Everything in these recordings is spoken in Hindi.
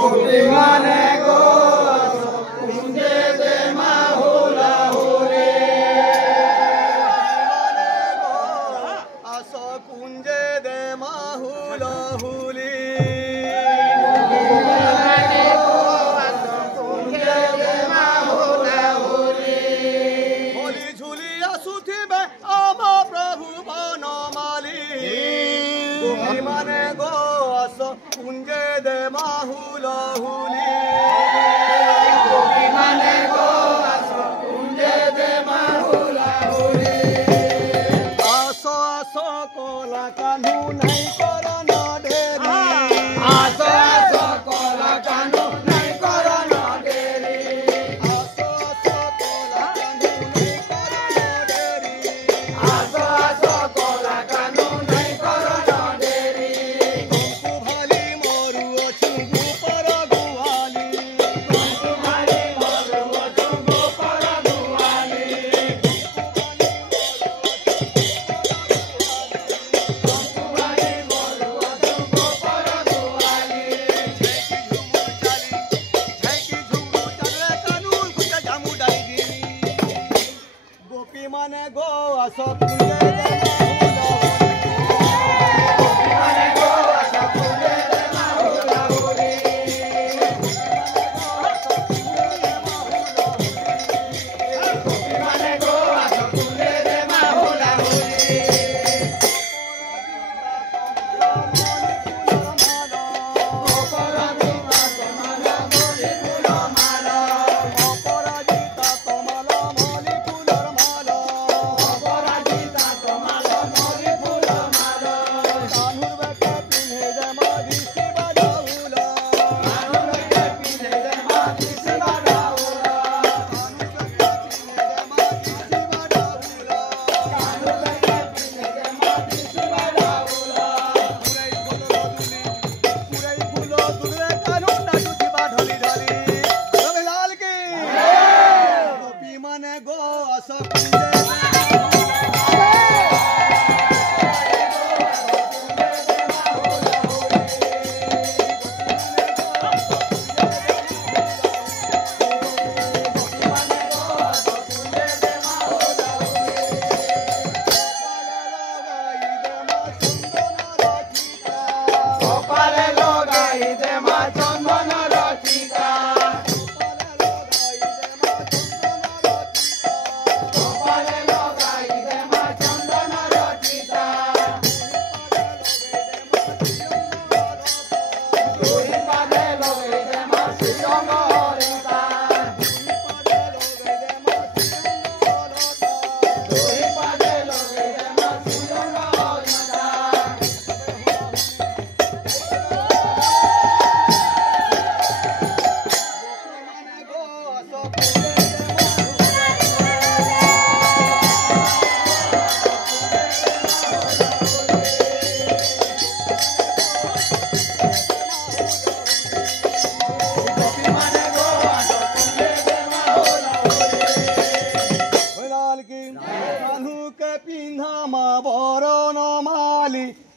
गोपी माने गो कुंजे दे माहुला हुले आसो कुंजे दे माहुला हुली माने गो आसो कुंजे दे माहुला हुली गोपी माने गो आसो कुंजे दे माहुला हुली आसो आसो कोला कानू नहीं करो ना देरी आसो आसो कोला कानू नहीं करो ना देरी आसो आसो कोला कानू नहीं करो ना देरी आसो आसो कोला कानू नहीं करो ना माने गो आसो कुंजे दे माने गो आसो कुंजे दे माहुला हुली माने गो आसो कुंजे दे माहुला हुली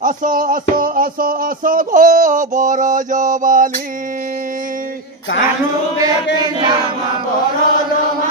आसो आसो आसो आसो गो बर जबाली कानू के पिंजामा बर जबाली